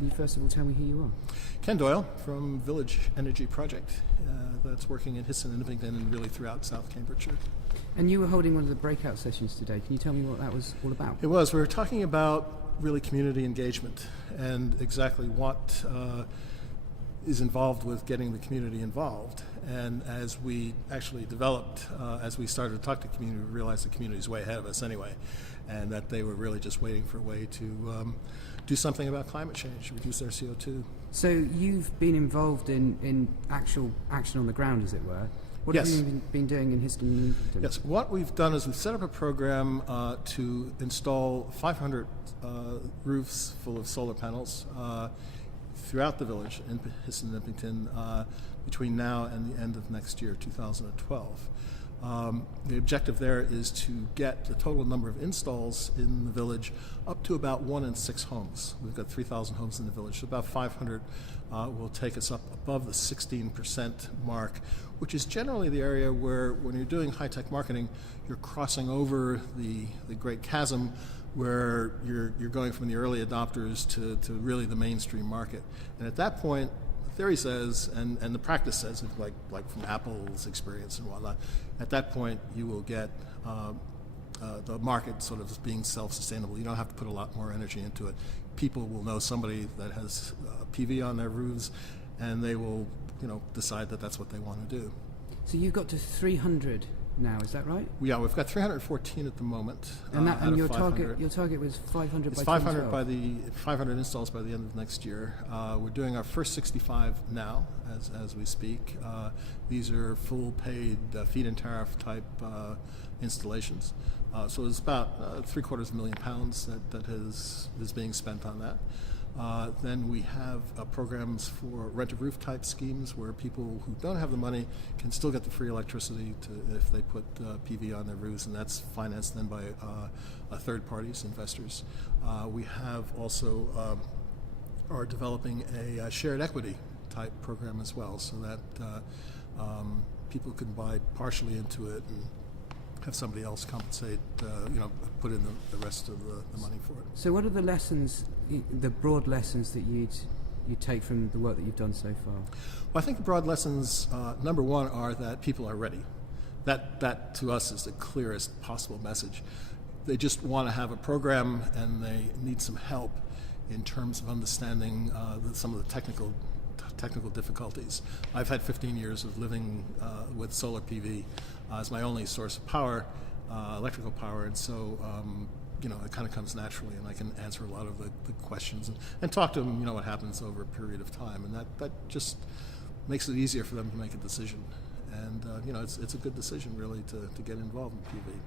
can you first of all tell me who you are? Ken Doyle from Village Energy Project, that's working in Histon and Impington and really throughout South Cambridgeshire. And you were holding one of the breakout sessions today. Can you tell me what that was all about? It was. We were talking about really community engagement and exactly what is involved with getting the community involved. And as we actually developed, as we started to talk to the community, we realized the community is way ahead of us anyway, and that they were really just waiting for a way to do something about climate change, reduce their CO2. So you've been involved in actual action on the ground, as it were. What Yes. have you been doing in Histon and Impington? Yes, what we've done is we've set up a program to install 500 roofs full of solar panels throughout the village in Histon and Impington between now and the end of next year, 2012. The objective there is to get the total number of installs in the village up to about 1 in 6 homes. We've got 3,000 homes in the village, so about 500 will take us up above the 16% mark, which is generally the area where, when you're doing high-tech marketing, you're crossing over the great chasm where you're going from the early adopters to really the mainstream market. And at that point, the theory says, and the practice says, like from Apple's experience and whatnot, at that point you will get the market sort of being self-sustainable. You don't have to put a lot more energy into it. People will know somebody that has PV on their roofs, and they will, decide that that's what they want to do. So you've got to 300 now, is that right? Yeah, we've got 314 at the moment. And your target was 500 it's by 500 by the 500 installs by the end of next year. We're doing our first 65 now, as we speak. These are full paid feed-in tariff type installations. So it's about £750,000 that is being spent on that. Then we have programs for rent-a-roof type schemes where people who don't have the money can still get the free electricity if they put PV on their roofs, and that's financed then by third parties, investors. We have also are developing a shared equity type program as well, so that people can buy partially into it and have somebody else compensate, put in the rest of the money for it. So what are the lessons, the broad lessons that you take from the work that you've done so far? Well, I think the broad lessons, number one, are that people are ready. That to us is the clearest possible message. They just want to have a program, and they need some help in terms of understanding some of the technical difficulties. I've had 15 years of living with solar PV as my only source of power, electrical power, and so it kind of comes naturally, and I can answer a lot of the questions and talk to them, what happens over a period of time, and that just makes it easier for them to make a decision. And it's a good decision, really, to get involved in PV.